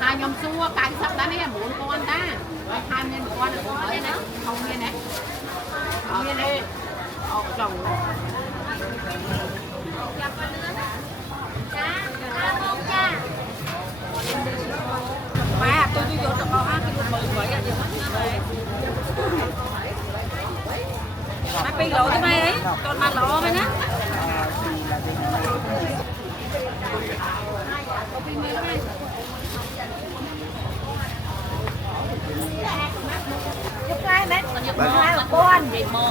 hai nhóm xua cái sắp đó này bốn con ta hai miền con là con đấy nữa không miền này miền đây trồng ba tôi vô được bao ăn cái mười vậy là gì mất pin lỗ cho mày đấy còn mặt lỗ mày nhá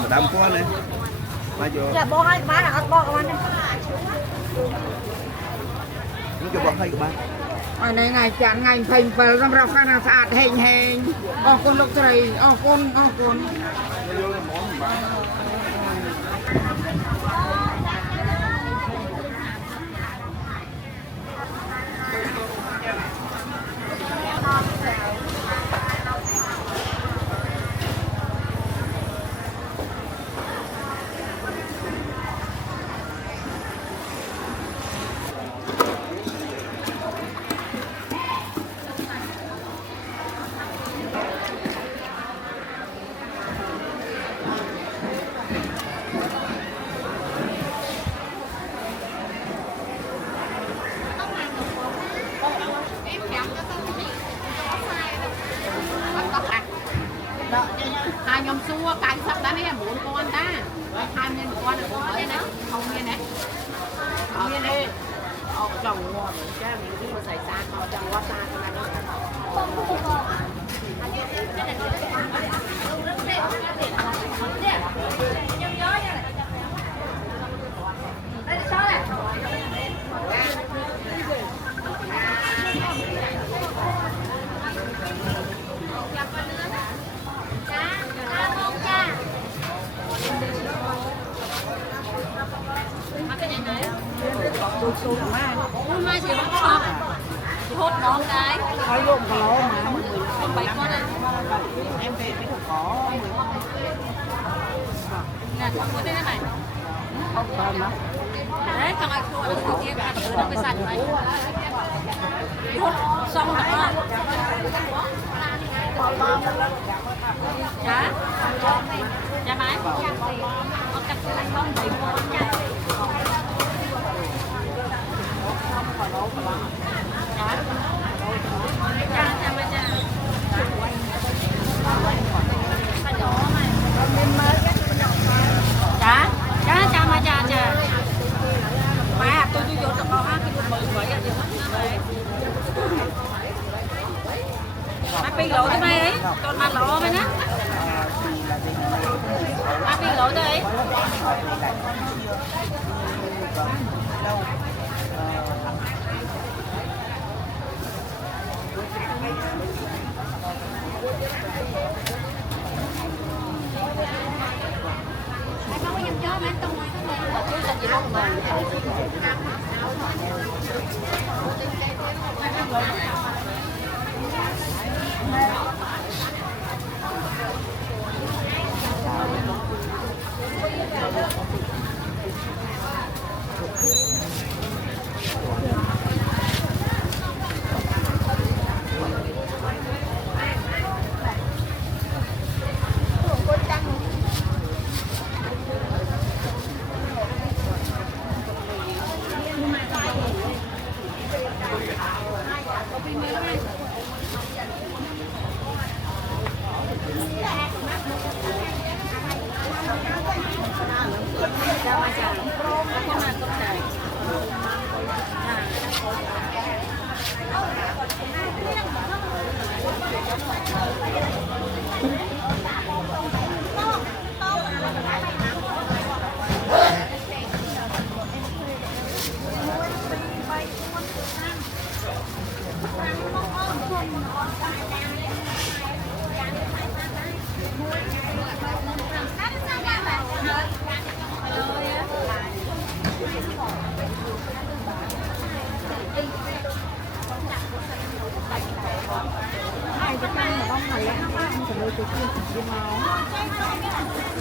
đâm con này mà vô dạ bò hai má là ăn bò của anh nó cho bò hay của ba ở này ngày chán ngày phình phờ rong rong khang sạch hình hình con lúc trời con hai nhóm xua cái sắp đó này bốn con ta hai miền con là con đấy nữa không miền này miền đây trồng ngọt chứ mình cứ xài xa họ trồng quá xa cho nó mai thì nó chọc hốt nón cái có dụng có lỗ mà không bảy con này em về mới được có nè con có đây này không còn đó đấy trong ai thua nó kia ăn nó phải sạch này hốt xong rồi chả chả máy con cắt con bảy con chả cha mà cha ba tôi vô được bao ăn cái mười vậy là gì mất pin lỗ cho mày đấy còn mặt lỗ mày nhá mất pin lỗ đấy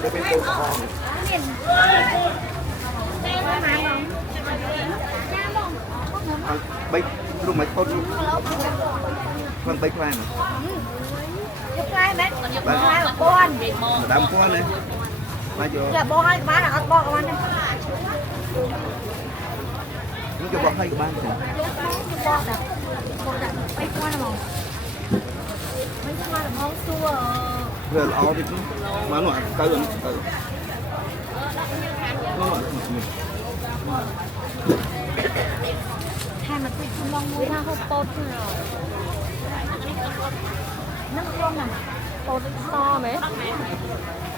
จะเป็นตัวทองใบ ลูกไม้ต้นมันไปใครนะ giúp ai bé còn giúp ai là con đám con này mà vô là bo hai má là ăn bo con này những cái bọc hay của ban thì bo đặt bay qua là màu mấy qua là màu xua rồi lo đi mà nó tới rồi nó hai mặt tôi không mong mua tha không tốt nào nó không nè tốt to mấy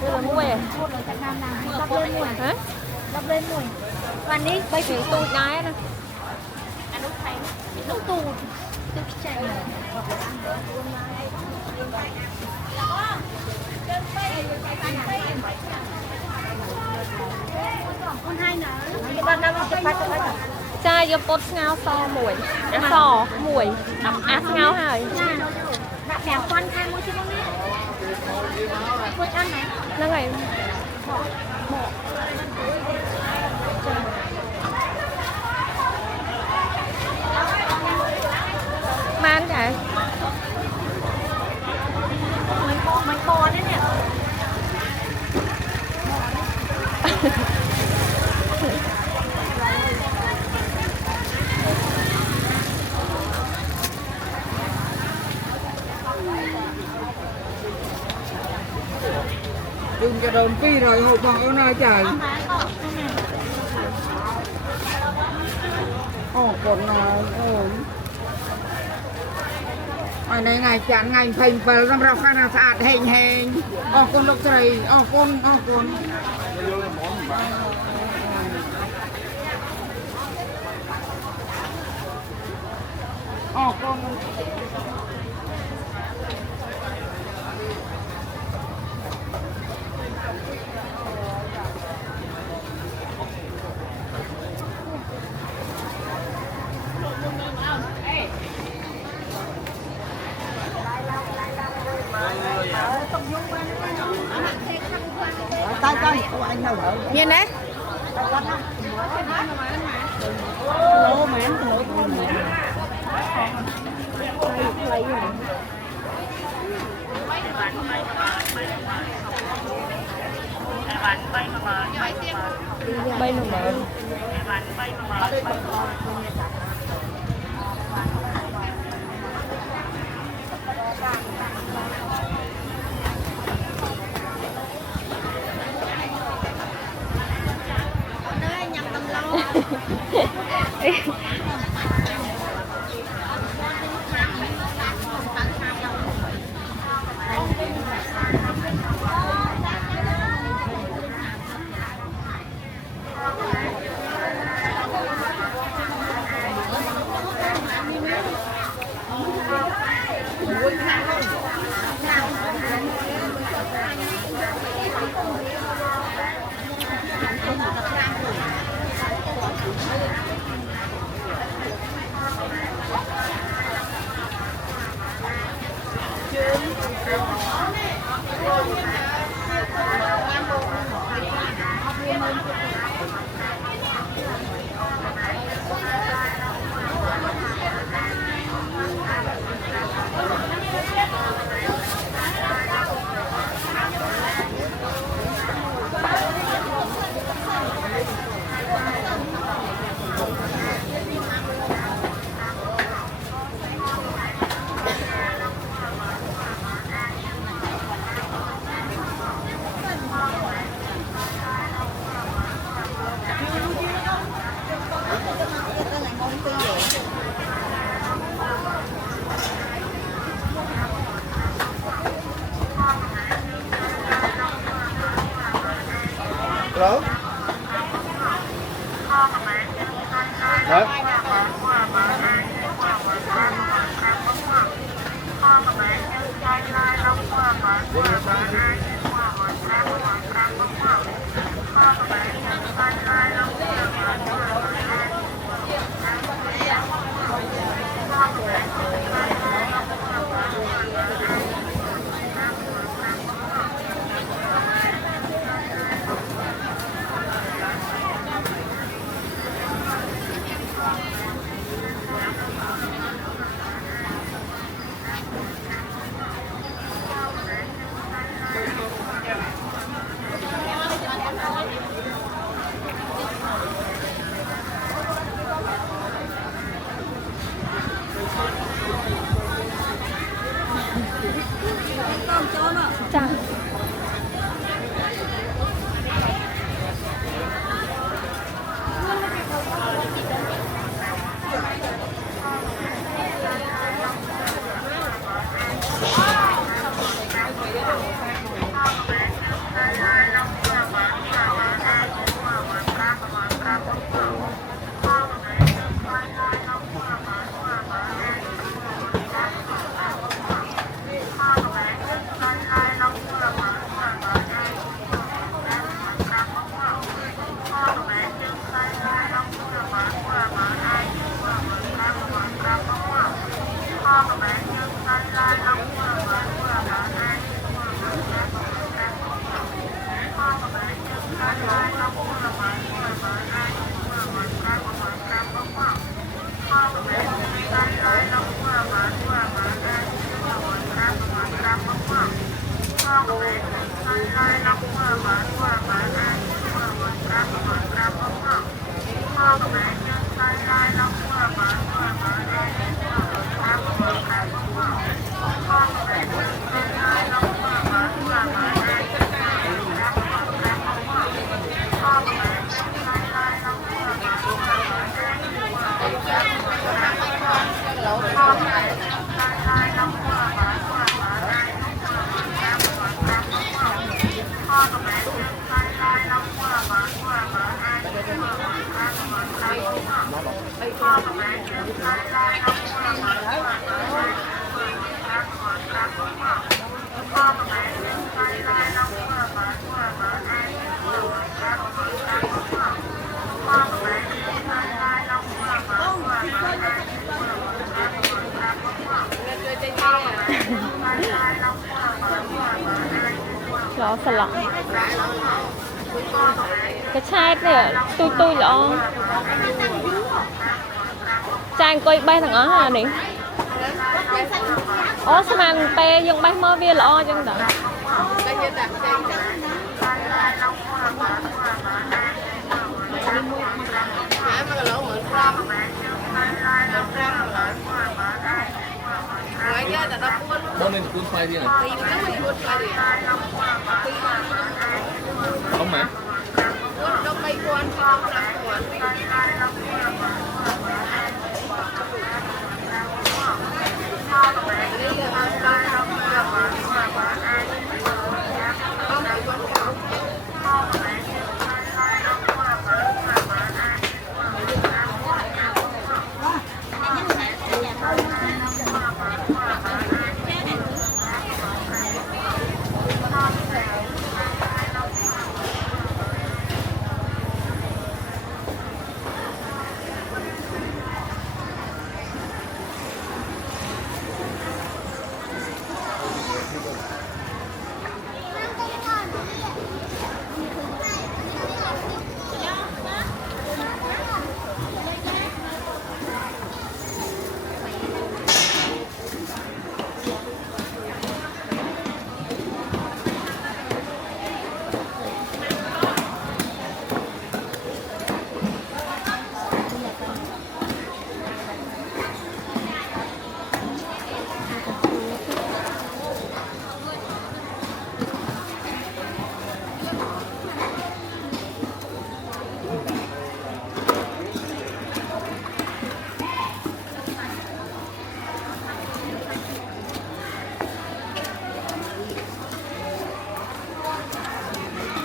đây là mua à đắp lên mùi hả đắp lên mùi và ní bây giờ tôi gái nè nấu tù tôi chạy con hai nữa con năm cái bắt cái chai vô bột ngao so mùi so mùi ác ngaoហើយដាក់ប្រាំពាន់ខែមួយទៀតហ្នឹងមួយអត់ណាហ្នឹងហើយបានចាមិនបនទេនេះ đừng cho đồn pi rồi hộp họ nơi trời còn ở đây ngày chán ngày phình và làm rau khăn là sạch hèn con lúc trời con tay của anh nào hả nhìn đấy lô mà anh thử con mà bay nồng nở đó đấy Lọ sờ lọ cái chai này tôi lọ chai coi bay thằng ó hả nè ó sao mà pe dùng bay mơ bia lọ chân đó Đâu nên cuốn khoai gì này? Không mà.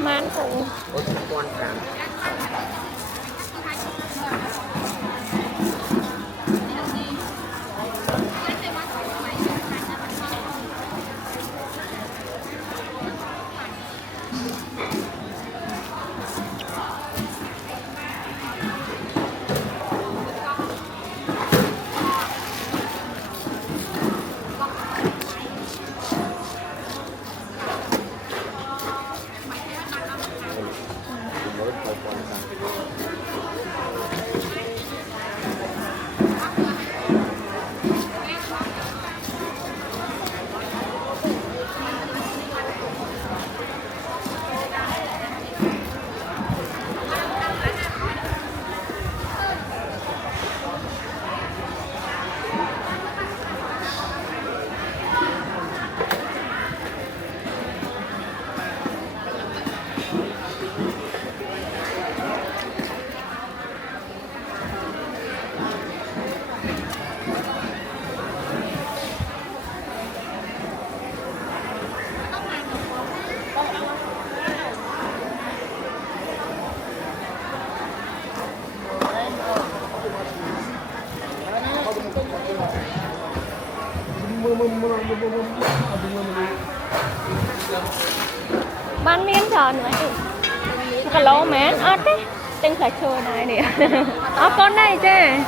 Mán cũng Quan trọng. bán miếng tròn nữa cái lỗ mán ớt đấy tinh phải chơi này nè con này chứ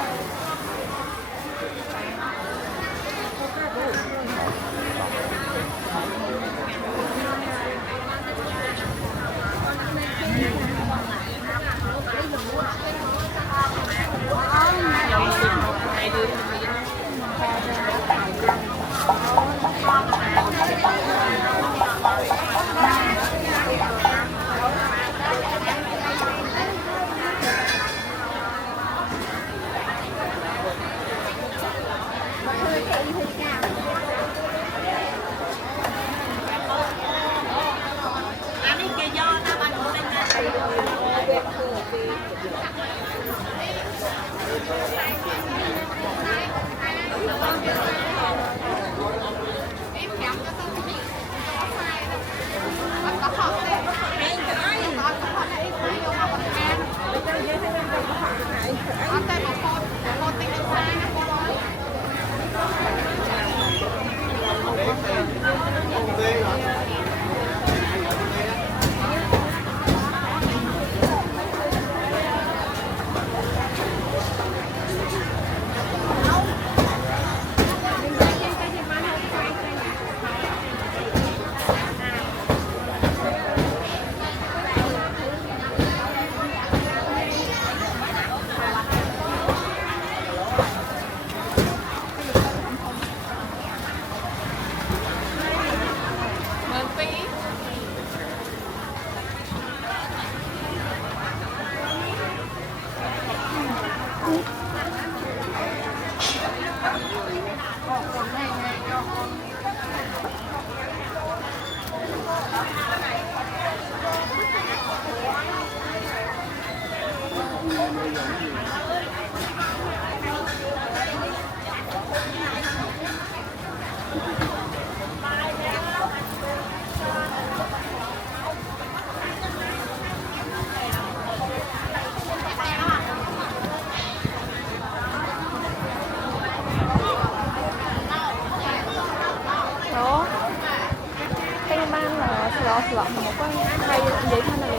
lọ một con hay giấy thân này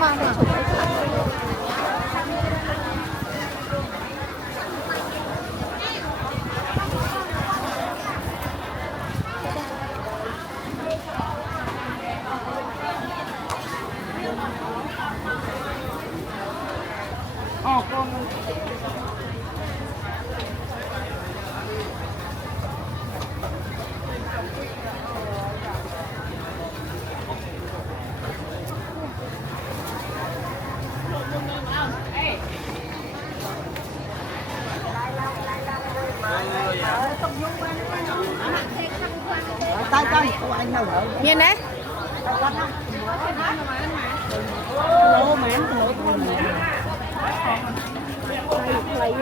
mang cái chụp cái con tay tay của anh đâu hả nhìn đấy lố mến lố con mến lấy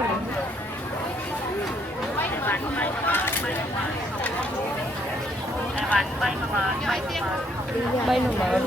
bay nó mở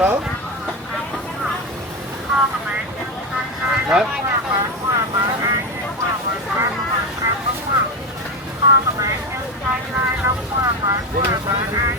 Hello? Đấy. Đi